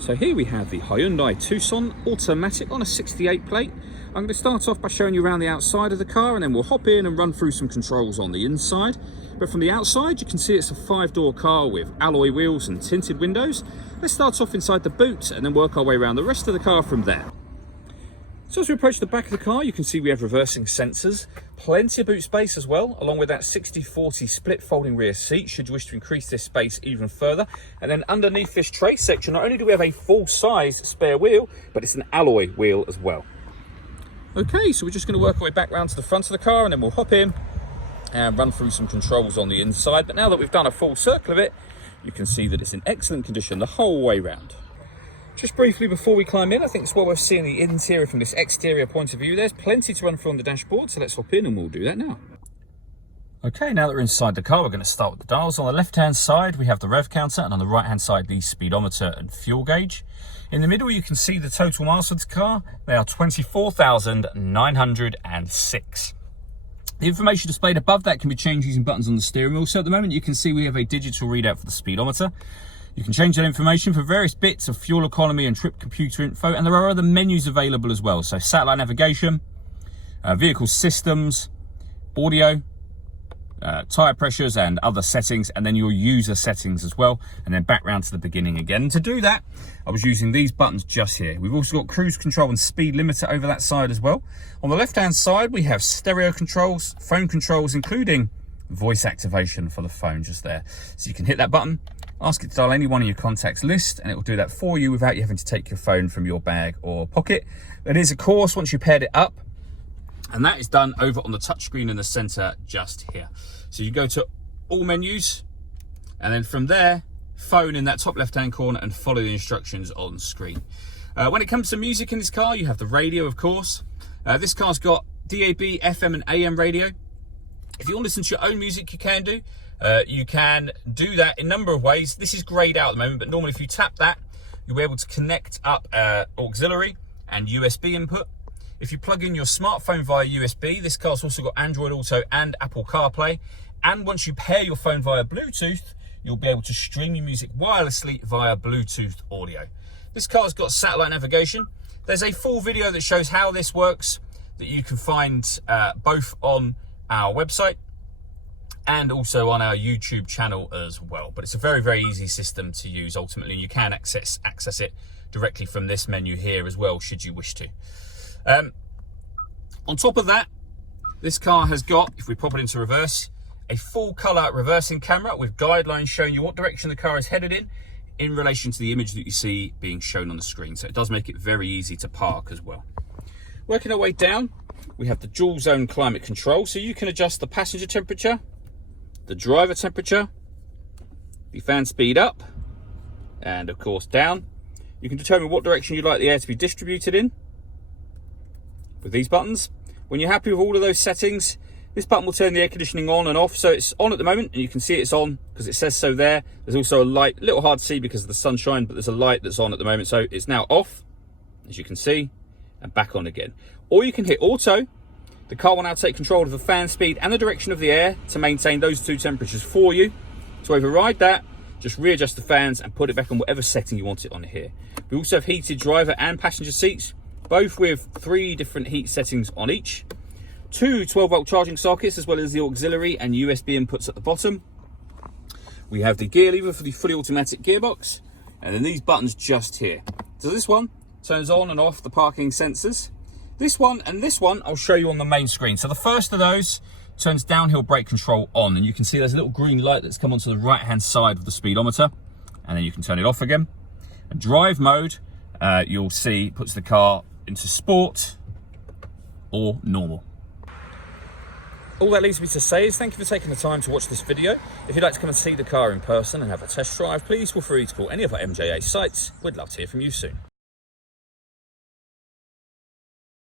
So here we have the Hyundai Tucson automatic on a 68 plate. I'm going to start off by showing you around the outside of the car, and then we'll hop in and run through some controls on the inside. But from the outside, you can see it's a 5-door car with alloy wheels and tinted windows. Let's start off inside the boot and then work our way around the rest of the car from there. So as we approach the back of the car, you can see we have reversing sensors, plenty of boot space as well, along with that 60/40 split folding rear seat should you wish to increase this space even further. And then underneath this tray section, not only do we have a full-size spare wheel, but it's an alloy wheel as well. Okay, so we're just going to work our way back round to the front of the car, and then we'll hop in and run through some controls on the inside. But now that we've done a full circle of it, you can see that it's in excellent condition the whole way round. Just briefly before we climb in, I think it's what we're seeing the interior from this exterior point of view. There's plenty to run through on the dashboard, so let's hop in and we'll do that now. Okay, now that we're inside the car, we're going to start with the dials. On the left-hand side, we have the rev counter, and on the right-hand side, the speedometer and fuel gauge. In the middle, you can see the total miles for the car. They are 24,906. The information displayed above that can be changed using buttons on the steering wheel. So at the moment, you can see we have a digital readout for the speedometer. You can change that information for various bits of fuel economy and trip computer info, and there are other menus available as well. So satellite navigation, vehicle systems, audio, tyre pressures and other settings, and then your user settings as well, and then back round to the beginning again. And to do that, I was using these buttons just here. We've also got cruise control and speed limiter over that side as well. On the left-hand side, we have stereo controls, phone controls, including voice activation for the phone just there. So you can hit that button, ask it to dial any one of your contacts list, and it will do that for you without you having to take your phone from your bag or pocket. That is, of course, once you paired it up, and that is done over on the touchscreen in the center just here. So you go to all menus, and then from there, phone in that top left-hand corner, and follow the instructions on screen. When it comes to music in this car, you have the radio, of course. This car's got DAB, FM, and AM radio. If you want to listen to your own music, you can do. You can do that in a number of ways. This is grayed out at the moment, but normally if you tap that, you'll be able to connect up auxiliary and USB input. If you plug in your smartphone via USB, this car's also got Android Auto and Apple CarPlay. And once you pair your phone via Bluetooth, you'll be able to stream your music wirelessly via Bluetooth audio. This car's got satellite navigation. There's a full video that shows how this works that you can find both on our website and also on our YouTube channel as well. But it's a very, very easy system to use ultimately. You can access it directly from this menu here as well, should you wish to. On top of that, this car has got, if we pop it into reverse, a full color reversing camera with guidelines showing you what direction the car is headed in relation to the image that you see being shown on the screen. So it does make it very easy to park as well. Working our way down, we have the dual zone climate control. So you can adjust the passenger temperature, the driver temperature, the fan speed up, and of course down. You can determine what direction you'd like the air to be distributed in with these buttons. When you're happy with all of those settings, this button will turn the air conditioning on and off. So it's on at the moment, and you can see it's on because it says so there. There's also a light, a little hard to see because of the sunshine, but there's a light that's on at the moment. So it's now off, as you can see, and back on again. Or you can hit auto. The car will now take control of the fan speed and the direction of the air to maintain those two temperatures for you. To override that, just readjust the fans and put it back on whatever setting you want it on here. We also have heated driver and passenger seats, both with 3 different heat settings on each. 2 12-volt charging sockets, as well as the auxiliary and USB inputs at the bottom. We have the gear lever for the fully automatic gearbox, and then these buttons just here. So this one turns on and off the parking sensors. This one and this one I'll show you on the main screen. So the first of those turns downhill brake control on, and you can see there's a little green light that's come onto the right hand side of the speedometer, and then you can turn it off again. And drive mode, you'll see, puts the car into sport or normal. All that leaves me to say is thank you for taking the time to watch this video. If you'd like to come and see the car in person and have a test drive, please feel free to call any of our MJA sites. We'd love to hear from you soon.